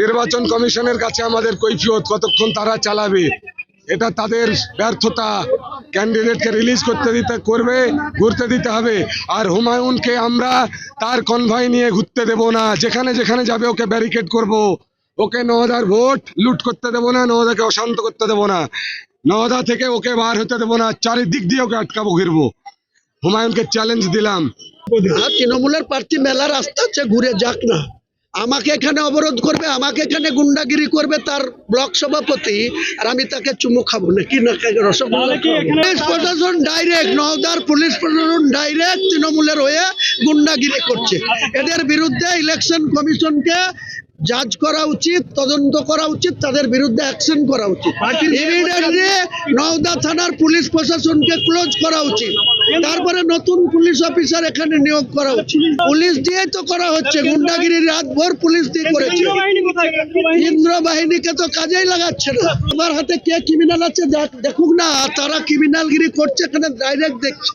নির্বাচন কমিশনের কাছে আমাদের কৈফিয়ত কতক্ষণ তারা চালাবে, এটা তাদের ব্যর্থতা। ক্যান্ডিডেটকে রিলিজ ঘুরতে দিতে হবে। আর হুমায়ুনকে আমরা তার কনভয় নিয়ে ঘুরতে দেব না, যেখানে যেখানে যাবে ওকে ব্যারিকেড করব, ওকে নওদার ভোট লুট করতে দেব না, নওদাকে অশান্ত করতে দেব না, নওদা থেকে ওকে বার হতে দেব না, চারিদিক দিয়ে ওকে আটকাবো, ঘিরবো। হুমায়ুনকে চ্যালেঞ্জ দিলাম, তৃণমূলের প্রার্থী মেলা রাস্তা আছে, ঘুরে যাক না। আমাকে এখানে অবরোধ করবে, আমাকে এখানে গুন্ডাগিরি করবে তার ব্লক সভাপতি, আর আমি তাকে চুমু খাবো নাকি না রসগোল্লা? পুলিশ প্রশাসন ডাইরেক্ট, নওদার পুলিশ প্রশাসন ডাইরেক্ট তৃণমূলের হয়ে গুন্ডাগিরি করছে। এদের বিরুদ্ধে ইলেকশন কমিশনকে জাজ করা উচিত, তদন্ত করা উচিত, তাদের বিরুদ্ধে অ্যাকশন করা উচিত। ইমিডিয়েটলি নওদা থানার পুলিশ প্রশাসনকে ক্লোজ করা উচিত, তারপরে নতুন পুলিশ অফিসার এখানে নিয়োগ করা উচিত। পুলিশ দিয়ে তো করা হচ্ছে গুন্ডাগিরি, রাতভর পুলিশ দিয়ে করেছে। কেন্দ্র বাহিনীকে তো কাজেই লাগাচ্ছে না। আমার হাতে কে ক্রিমিনাল আছে দেখুক না, তারা ক্রিমিনালগিরি করছে এখানে ডাইরেক্ট দেখছে।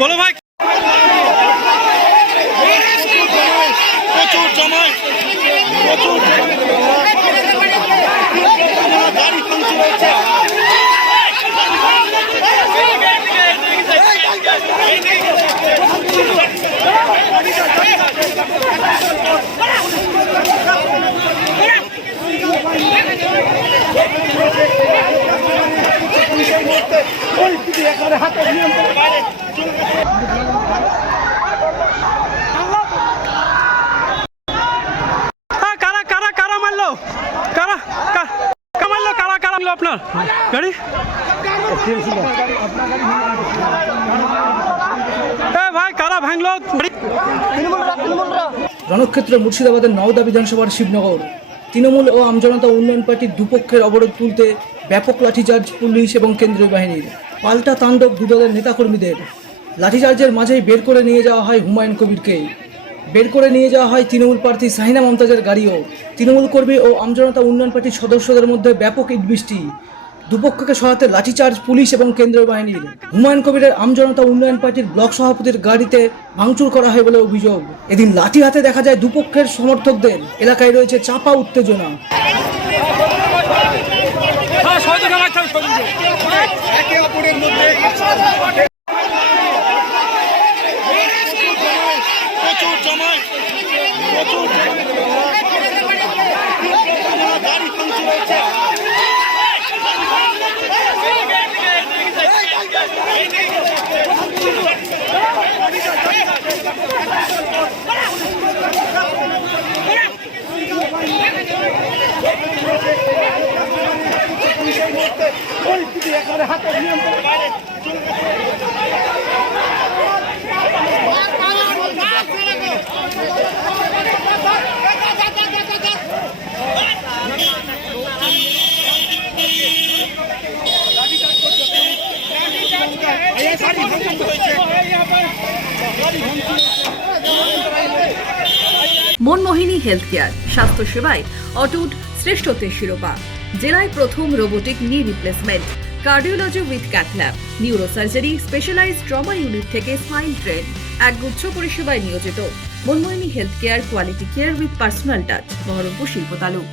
বলো ভাই, প্রচুর জমায়, প্রচুর গাড়ি ভাঙচুর হয়েছে। হাতে নিয়ন্ত্রণ বাইরে আপনার গাড়ি ভাই কারা ভাঙলো? রণক্ষেত্র মুর্শিদাবাদের নওদা বিধানসভার শিবনগর। তৃণমূল ও আমজনতা উন্নয়ন পার্টির দুপক্ষের অবরোধ তুলতে ব্যাপক লাঠিচার্জ পুলিশ এবং কেন্দ্রীয় বাহিনীর। পাল্টা তাণ্ডব দুদলের নেতাকর্মীদের। লাঠিচার্জের মাঝেই বের করে নিয়ে যাওয়া হয় হুমায়ুন কবিরকে। বের করে নিয়ে যাওয়া হয় তৃণমূল প্রার্থী শাহিনা মমতাজের গাড়িও। তৃণমূল কর্মী ও আমজনতা উন্নয়ন পার্টির সদস্যদের মধ্যে ব্যাপক ইটবৃষ্টি। দুপক্ষকে সহায়তে লাঠিচার্জ পুলিশ এবং কেন্দ্রীয় বাহিনীর। হুমায়ুন কবিরের আমজনতা উন্নয়ন পার্টির ব্লক সভাপতির গাড়িতে ভাঙচুর করা হয় বলে অভিযোগ। এদিন লাঠি হাতে দেখা যায় দুপক্ষের সমর্থকদের। এলাকায় রয়েছে চাপা উত্তেজনা। প্রচুর জমায়, প্রচুর গাড়ি ভাঙচুর হয়েছে। পরিস্থিতি এখানে হাতে নিয়ন্ত্রণ বাইরে মনমোহিনী হেলথ কেয়ার, স্বাস্থ্য সেবায় অটুট শ্রেষ্ঠত্বের শিরোপা। জেলায় প্রথম robotic knee replacement, cardiology with cath lab, neurosurgery, specialised trauma unit থেকে স্মাইল ট্রেন, একগুচ্ছ পরিষেবায় নিয়োজিত। Manmohini health care, quality care with personal touch, Baharampur শিল্প তালুক।